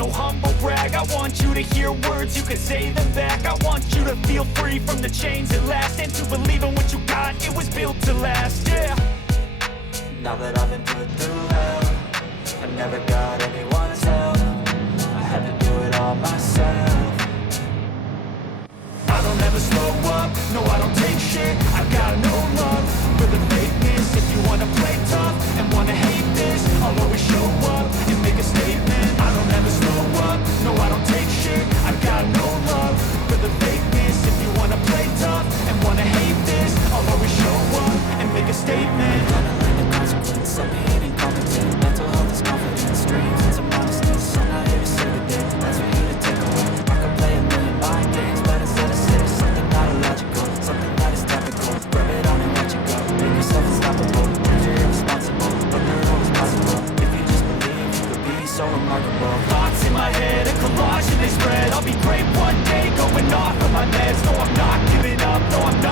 no humble brag. I want you to hear words, you can say them back. I want you to feel free from the chains at last, and to believe in what you got, it was built to last, yeah. Now that I've been put through hell, I never got anyone's help. I had to do it all myself. I don't ever slow up, no I don't take shit. I've got no love for the fakeness. If you wanna play tough and wanna hate this, I'll always show up and make a statement. I don't ever slow up, no I don't take shit. I've got no love for the fakeness. If you wanna play tough and wanna hate this, I'll always show up and make a statement. Gonna learn the consequence of being incompetent. Mental health is confidence, dreams and some modestness. I'm not here to save the day, that's for you to take away. I could play a million mind games, but instead I say something not illogical, something that is topical. Rub it on and let you go, make yourself unstoppable. Prove you're irresponsible, but they're always possible. If you just believe, you could be so remarkable. Thoughts in my head, a collage and they spread. I'll be great one day, going off of my meds. No, I'm not giving up, no, I'm not